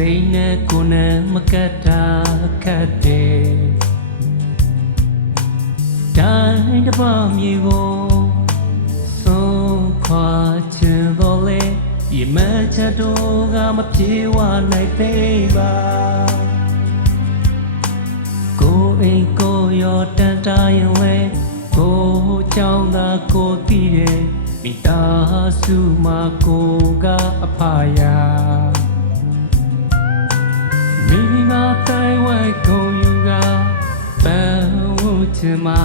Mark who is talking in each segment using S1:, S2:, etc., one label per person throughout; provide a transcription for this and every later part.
S1: စိတ်နဲ့ကိုယ်နဲ့မကတ်တာခတ်တယ်တိုင်းတစ်ပါးမြေကိုဆုံးခွာချင်တော့လေဒီမချတ်တော့ကမပြေဝနိုင်သေးပါကိုယ်အိမ်ကိုရောတန်တာရင်လဲကိုယ်ကြောင့်သာကိုယ်တည်တယ်မိသားစုမှာကိုယ်ကအဖယာမိမိငါ တိုင်ဝိုင်ကုန်ယူကပန်းဝှချင်မှာ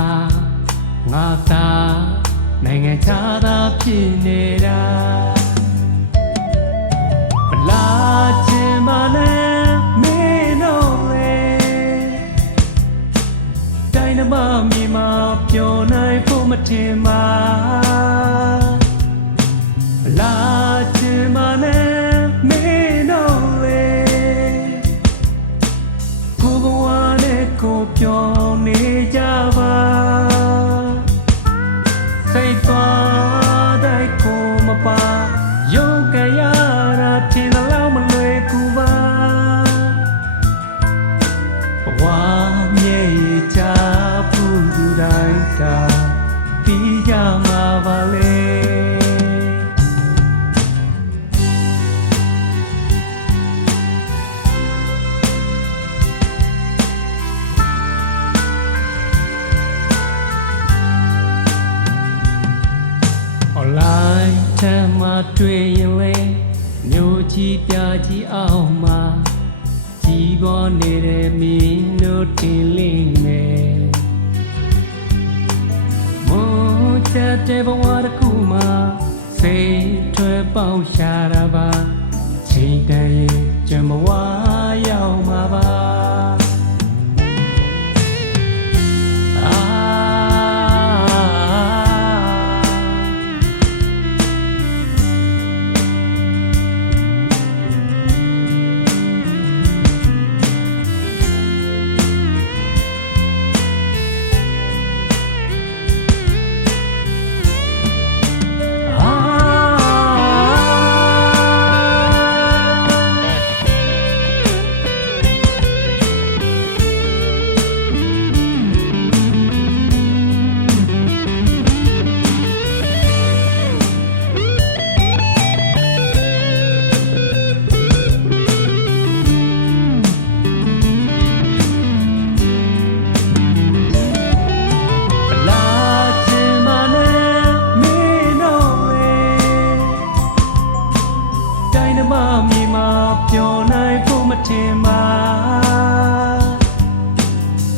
S1: ငါသာနိုင်ငံခြားသားဖြစ်နေတာမလာချင်မနဲ့မင်းတို့လေတိုင်းနမမြေမှာပျော်နိုင်ဖို့မထင်ပါ ထမ်းမှတွေ့ရင်လေမျိုးကြီးပြကြီးအောင်မှာကြီးပေါ်နေတဲ့မင်းတို့တင်လိမ့်မယ်မွန်ချက်တဲ့ဘဝတစ်ခုမှာစိတ်ထွက်ပေါက်ရှာတာပါချိန်တန်ရင်ကျမဝါရောက်မှာပါ မမြေမှာပျော်နိုင်ဖို့မထင်ပါ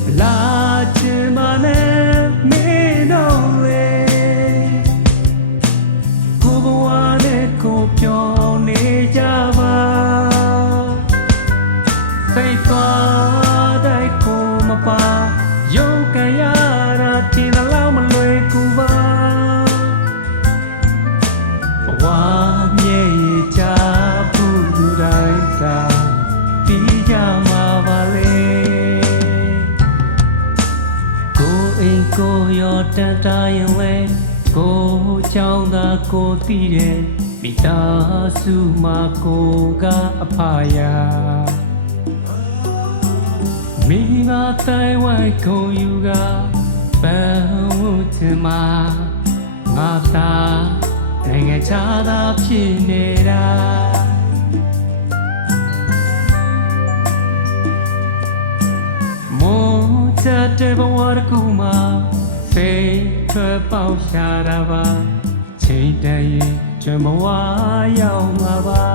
S1: ပလာချင်မနဲ့မင်းတို့လေကိုယ်ဘဝနဲ့ကိုယ်ပျော်နေကြပါစိတ်သွားတဲ့ကိုမပါ တန်တာရင်လဲကိုယ်ချောင်းသာကိုယ်တည်တယ်မိသားစုမှာကိုယ်ကအဖယာမိငါတိုင်ဝိုင်ခုံယူကပန်းဝချင်မှာငါသာနိုင်ငံခြားသားဖြစ်နေတာမွန်ချက်တဲ့ဘဝတစ်ခုမှာ စိတ်ထွက်ပေါက်ရှာတာပါချိန်တန်ရင်ကျွန်မဝရောက်မှာပါ